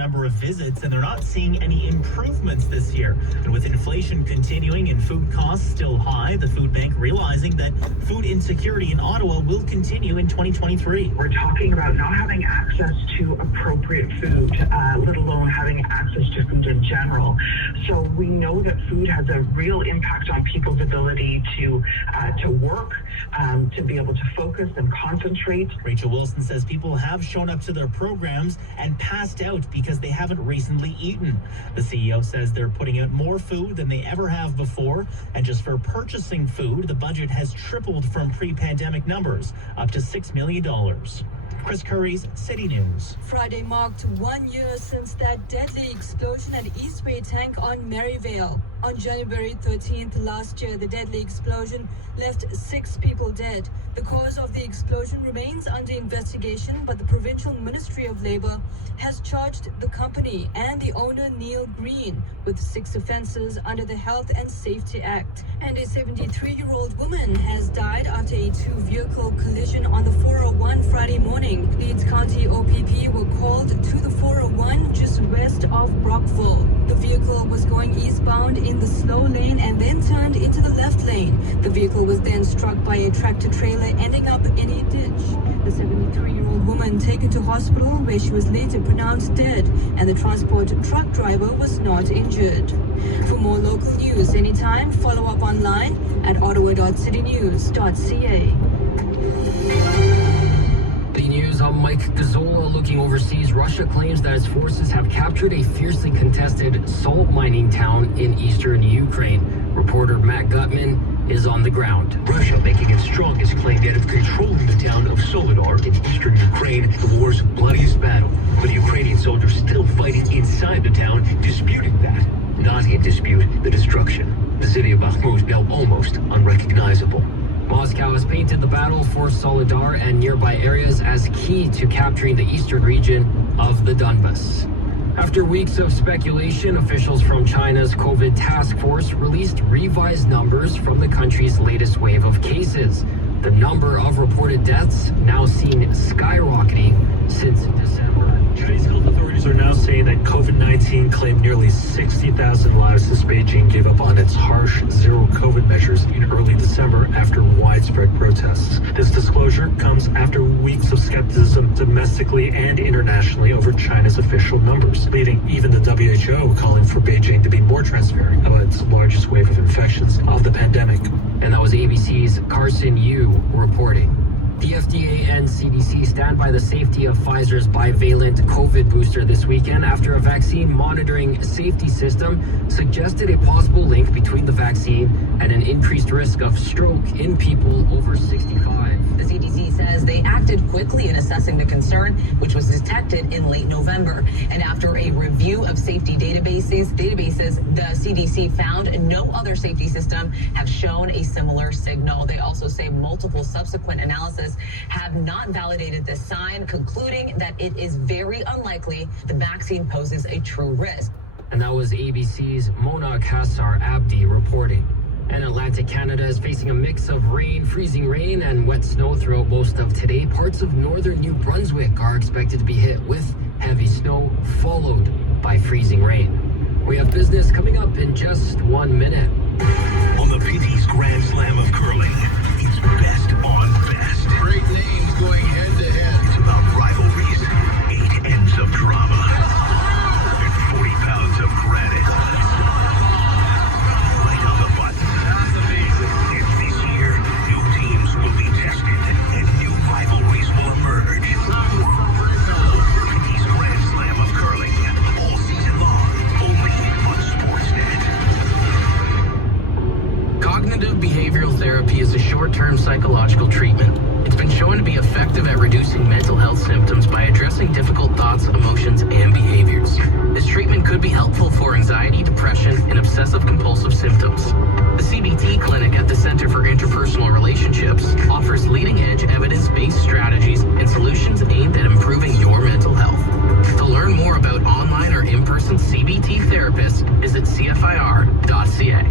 number of visits, and they're not seeing any improvements this year. And with inflation continuing and food costs still high, the food bank realizing that food insecurity in Ottawa will continue in 2023. We're talking about not having access to appropriate food, let alone having access to food in general. So we know that food has a real impact on people's ability to work, to be able to focus and concentrate. Rachel Wilson says people have shown up to their programs and passed out because they haven't recently eaten. The CEO says they're putting out more food than they ever have before, and just for purchasing food, the budget has tripled from pre-pandemic numbers, up to $6 million. Chris Curry's City News. Friday marked 1 year since that deadly explosion at Eastway Tank on Maryvale. On January 13th last year, the deadly explosion left 6 people dead. The cause of the explosion remains under investigation, but the Provincial Ministry of Labour has charged the company and the owner, Neil Green, with 6 offences under the Health and Safety Act. And a 73-year-old woman has died after a 2-vehicle collision on the 401 Friday morning. Leeds County OPP were called to the 401 just west of Brockville. The vehicle was going eastbound in the slow lane and then turned into the left lane. The vehicle was then struck by a tractor-trailer, ending up in a ditch. The 73-year-old woman taken to hospital where she was later pronounced dead, and the transport truck driver was not injured. For more local news anytime, follow up online at ottawa.citynews.ca. News, I'm Mike Gazzola. Looking overseas, Russia claims that its forces have captured a fiercely contested salt mining town in eastern Ukraine. Reporter Matt Gutman is on the ground. Russia making its strongest claim yet of controlling the town of Soledar in eastern Ukraine, the war's bloodiest battle. But Ukrainian soldiers still fighting inside the town, disputing that. Not in dispute the destruction. The city of Bakhmut now almost unrecognizable. Moscow has painted the battle for Soledar and nearby areas as key to capturing the eastern region of the Donbas. After weeks of speculation, officials from China's COVID task force released revised numbers from the country's latest wave of cases. The number of reported deaths now seen skyrocketing since December. Chinese health authorities are now saying that COVID-19 claimed nearly 60,000 lives since Beijing gave up on its harsh zero-COVID measures in early December after widespread protests. This disclosure comes after weeks of skepticism domestically and internationally over China's official numbers, leading even the WHO calling for Beijing to be more transparent about its largest wave of infections of the pandemic. And that was ABC's Carson Yu reporting. The FDA and CDC stand by the safety of Pfizer's bivalent COVID booster this weekend after a vaccine monitoring safety system suggested a possible link between the vaccine and an increased risk of stroke in people over 65. The CDC says they acted quickly in assessing the concern, which was detected in late November. And after a review of safety databases, the CDC found no other safety system have shown a similar signal. They also say multiple subsequent analyses have not validated this sign, concluding that it is very unlikely the vaccine poses a true risk. And that was ABC's Mona Kassar Abdi reporting. And Atlantic Canada is facing a mix of rain, freezing rain, and wet snow throughout most of today. Parts of northern New Brunswick are expected to be hit with heavy snow, followed by freezing rain. We have business coming up in just 1 minute. On the Pity's Grand Slam of Curling, it's best on best. Great names going head to head. It's about rivalries, 8 ends of drama, and 40 pounds of granite. Right on the button. That's amazing. And this year, new teams will be tested, and new rivalries will emerge. Pity's Grand Slam of Curling, all season long, only on Sportsnet. Cognitive behavioral therapy is a short-term psychological treatment. It's been shown to be effective at reducing mental health symptoms by addressing difficult thoughts, emotions, and behaviors. This treatment could be helpful for anxiety, depression, and obsessive-compulsive symptoms. The CBT clinic at the Center for Interpersonal Relationships offers leading-edge evidence-based strategies and solutions aimed at improving your mental health. To learn more about online or in-person CBT therapists, visit cfir.ca.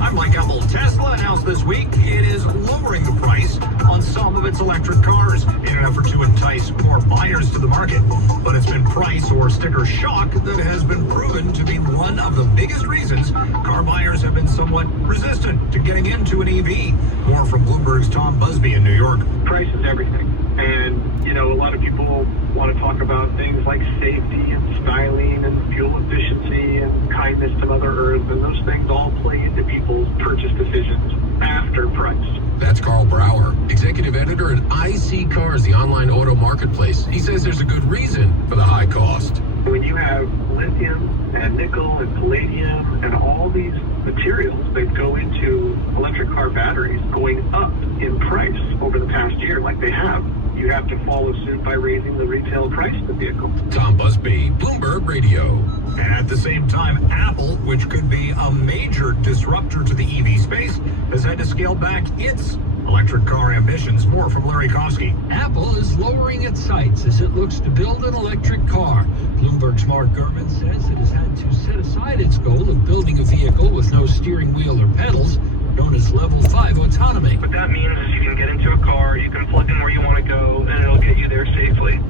I'm Mike Apple. Tesla announced this week it is lowering the price on some of its its electric cars in an effort to entice more buyers to the market. But it's been price or sticker shock that has been proven to be one of the biggest reasons car buyers have been somewhat resistant to getting into an EV. More from Bloomberg's Tom Busby in New York. Price is everything. And, you know, a lot of people want to talk about things like safety and styling and fuel efficiency and kindness to Mother Earth. And those things all play into people's purchase decisions after price. That's Carl Brower, executive editor at IC Cars, the online auto marketplace. He says there's a good reason for the high cost. When you have lithium and nickel and palladium and all these materials that go into electric car batteries going up in price over the past year like they have, you have to follow suit by raising the retail price of the vehicle. Tom Busby, Bloomberg Radio. And at the same time, Apple, which could be a major disruptor to the EV space, has had to scale back its electric car ambitions. More from Larry Kofsky. Apple is lowering its sights as it looks to build an electric car. Bloomberg's Mark Gurman says it has had to set aside its goal of building a vehicle with no steering wheel or pedals, known as Level 5 autonomy. What that means is you can get into a car, you can plug in where you want to go, and it'll get you there safely.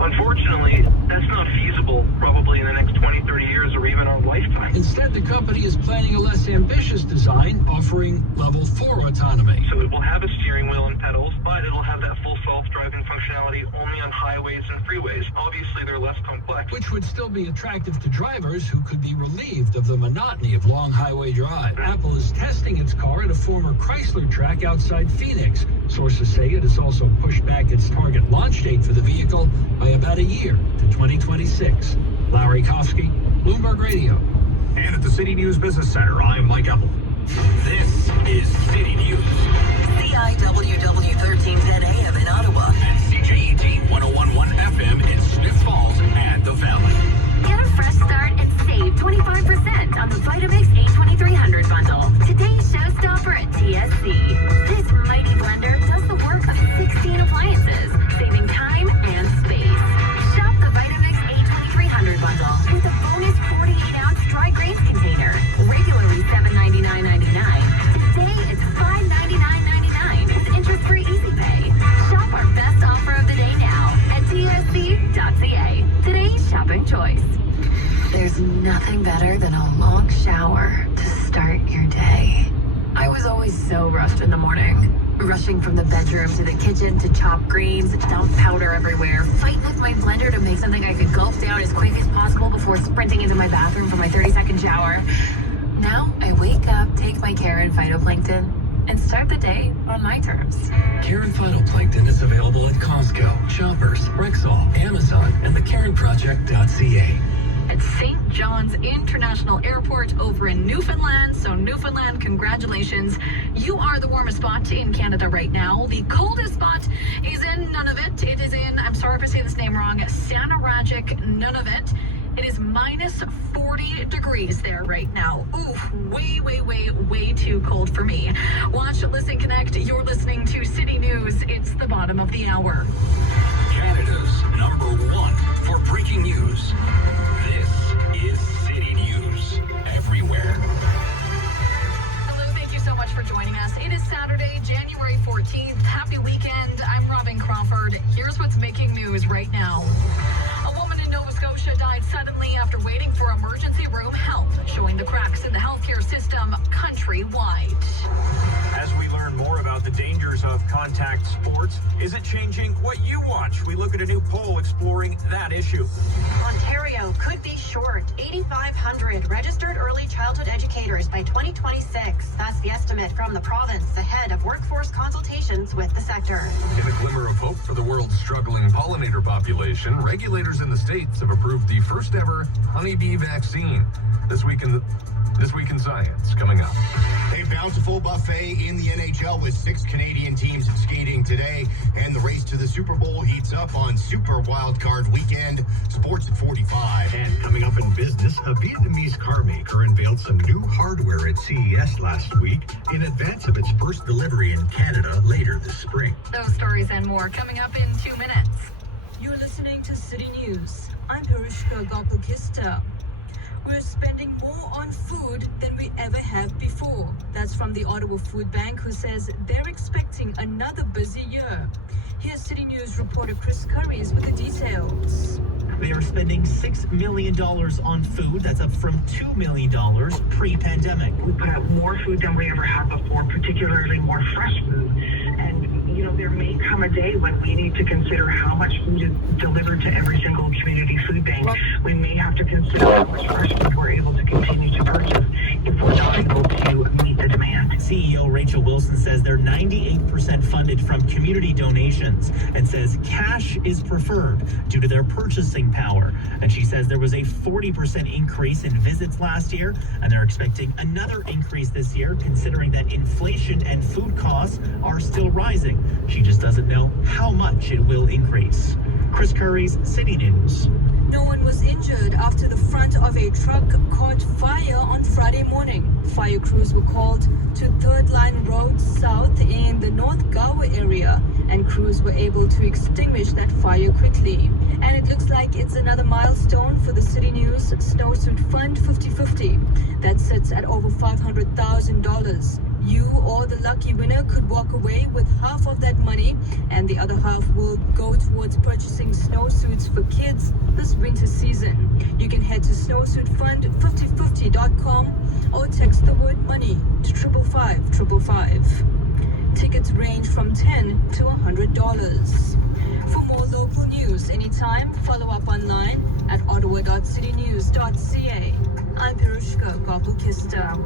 Unfortunately, that's not feasible probably in the next 20, 30 years or even our lifetime. Instead, the company is planning a less ambitious design, offering Level 4 autonomy. So it will have a steering wheel and pedals, but it'll have that full self-driving functionality only on highways and freeways. Obviously, they're less complex. Which would still be attractive to drivers who could be relieved of the monotony of long highway drive. Apple is testing its car at a former Chrysler track outside Phoenix. Sources say it has also pushed back its target launch date for the vehicle by about a year to 2026. Larry Kofsky, Bloomberg Radio. And at the City News Business Center, I'm Mike Apple. This is City News. CIWW 1310 AM in Ottawa. And CJET 1011 FM in Smith Falls and the Valley. Get a fresh start and save 25% on the Vitamix A2300 bundle. Today's showstopper at TSC. This mighty blender does the work of 16 appliances, saving time and space. Shop the Vitamix A2300 bundle with a bonus 48-ounce dry grains container. Regularly $7.99.99. Today it's $5.99.99 with interest-free Easy Pay. Shop our best offer of the day now at tsc.ca. Today's shopping choice. There's nothing better than a long shower to start your day. I was always so rushed in the morning. Rushing from the bedroom to the kitchen to chop greens, dump powder everywhere, fighting with my blender to make something I could gulp down as quick as possible before sprinting into my bathroom for my 30-second shower. Now I wake up, take my Karen Phytoplankton, and start the day on my terms. Karen Phytoplankton is available at Costco, Shoppers, Rexall, Amazon, and theKarenProject.ca. At St. John's International Airport over in Newfoundland. So Newfoundland, congratulations. You are the warmest spot in Canada right now. The coldest spot is in Nunavut. It is in, I'm sorry if I say this name wrong, Sanaragic, Nunavut. It is minus 40 degrees there right now. Oof, way too cold for me. Watch, listen, connect. You're listening to City News. It's the bottom of the hour. Canada's #1 for breaking news. This is City News everywhere. Hello, thank you so much for joining us. It is Saturday, January 14th. Happy weekend. I'm Robin Crawford. Here's what's making news right now. A woman in Nova Scotia died suddenly after waiting for emergency room help, showing the cracks in the healthcare system countrywide. As we learn more about the dangers of contact sports, is it changing what you watch? We look at a new poll exploring that issue. Ontario could be short 8,500 registered early childhood educators by 2026. That's the estimate from the province ahead of workforce consultations with the sector. In a glimmer of hope for the world's struggling pollinator population, regulators in the States have approved the first ever honeybee vaccine. This week in Science, coming up. A bountiful buffet in the NHL with 6 Canadian teams skating today, and the race to the Super Bowl heats up on Super Wildcard Weekend. Sports at 45. And coming up in business, a Vietnamese car maker unveiled some new hardware at CES last week in advance of its first delivery in Canada later this spring. Those stories and more coming up in 2 minutes. You're listening to City News. I'm Harushka Gopalkista. We're spending more on food than we ever have before. That's from the Ottawa Food Bank, who says they're expecting another busy year. Here's City News reporter Chris Curries with the details. They are spending $6 million on food. That's up from $2 million pre-pandemic. We put out more food than we ever have before, particularly more fresh food. And, you know, there may come a day when we need to consider how much food is delivered to every single community food bank. We may have to consider how much fresh food we're able to continue to purchase if we're not able to meet the demand. CEO Rachel Wilson says they're 98% funded from community donations and says cash is preferred due to their purchasing power. And she says there was a 40% increase in visits last year, and they're expecting another increase this year, considering that inflation and food costs are still rising. She just doesn't know how much it will increase. Chris Curries, City News. No one was injured after the front of a truck caught fire on Friday morning. Fire crews were called to Third Line Road South in the North Gower area, and crews were able to extinguish that fire quickly. And it looks like it's another milestone for the City News Snowsuit Fund 50/50. That sits at over $500,000. You or the lucky winner could walk away with half of that money, and the other half will go towards purchasing snowsuits for kids this winter season. You can head to snowsuitfund5050.com or text the word money to 55555. Tickets range from $10 to $100. For more local news anytime, follow up online at ottawa.citynews.ca. I'm Pirushka Gopalkista.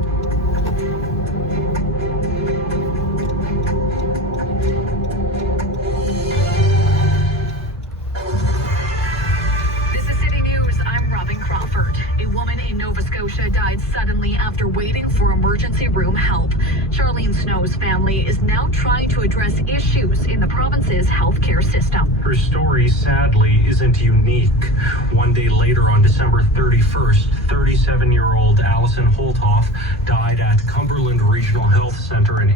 Crawford. A woman in Nova Scotia died suddenly after waiting for emergency room help. Charlene Snow's family is now trying to address issues in the province's healthcare system. Her story, sadly, isn't unique. One day later, on December 31st, 37-year-old Allison Holthoff died at Cumberland Regional Health Center in